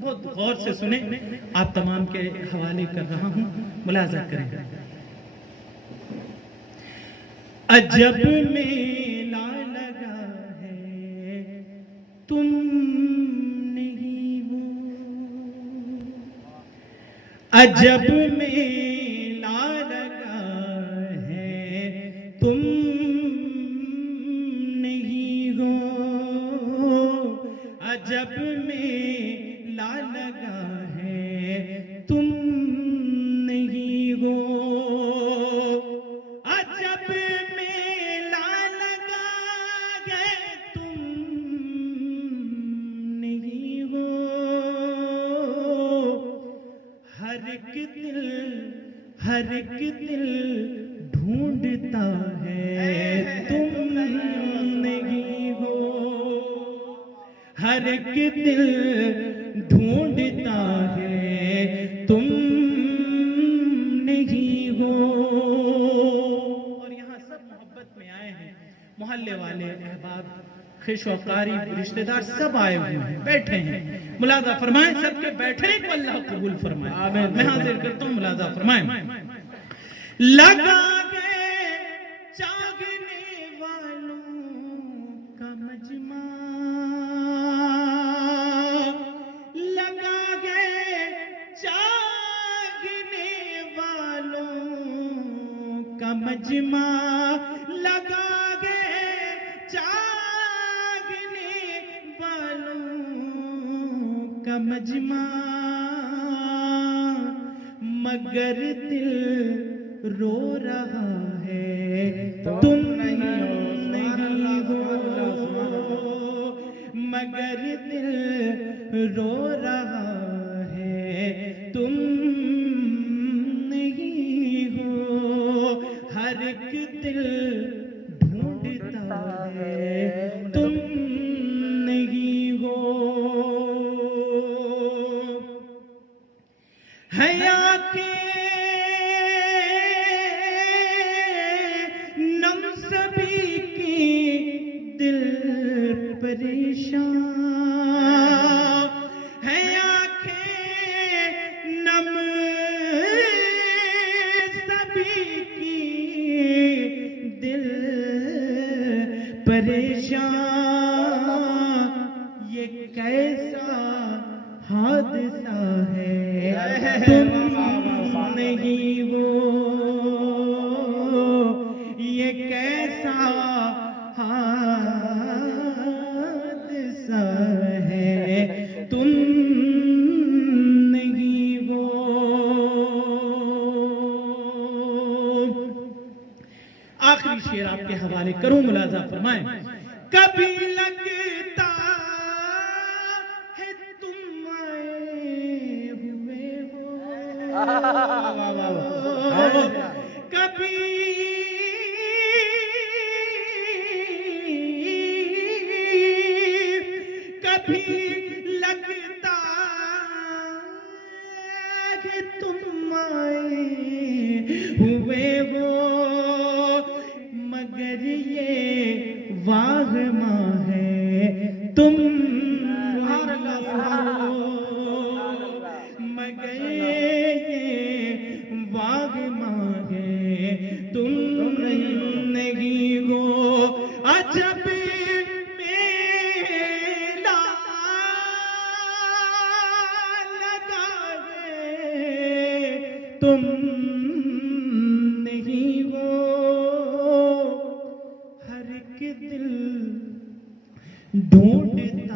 बहुत गौर से सुने, आप तमाम के हवाले कर रहा हूं, मुलाजा करें। अजब मेला लगा है तुम नहीं हो, अजब मेला लगा है तुम नहीं हो, अजब मेला लगा है तुम नहीं हो, अजब मेला लगा है तुम नहीं हो, हर एक दिल ढूंढता है तुम नहीं हो, हर एक दिल ढूंढता है तुम नहीं हो। और यहाँ सब मोहब्बत में आए हैं, मोहल्ले वाले, अहबाब, खिशोकारी, रिश्तेदार सब आए हुए हैं, बैठे हैं। मुलाजा फरमाएं, सबके बैठने को अल्लाह कबूल फरमाए। मैं हाजिर करता हूँ, मुलाजा फरमाएं। लगा गए जागने वालों का मजमा, लगा गए जागने वालों का मजमा, लगा गए जागने वालों का मजमा, मगर दिल रो रहा है तुम नहीं हो, मगर दिल रो रहा है तुम नहीं हो, हर एक दिल ढूंढता है तुम नहीं हो, हया के नम सभी की दिल परेशान, है आंखें नम सभी की दिल परेशान, ये कैसा हादसा है तुम नहीं हो, ये कैसा हादसा है तुम नहीं हो। आखिरी शेर आपके हवाले करूं, मुलाजा फरमाएं। कभी लगता है तुम आए हुए हो, कभी लगता है तुम आए हुए हो, मगर ये वाहमा है तुम हो, मगर ये वाहमा है तुम नहीं हो, अजब मेला लगा है तुम नहीं हो, हर एक दिल ढूंढता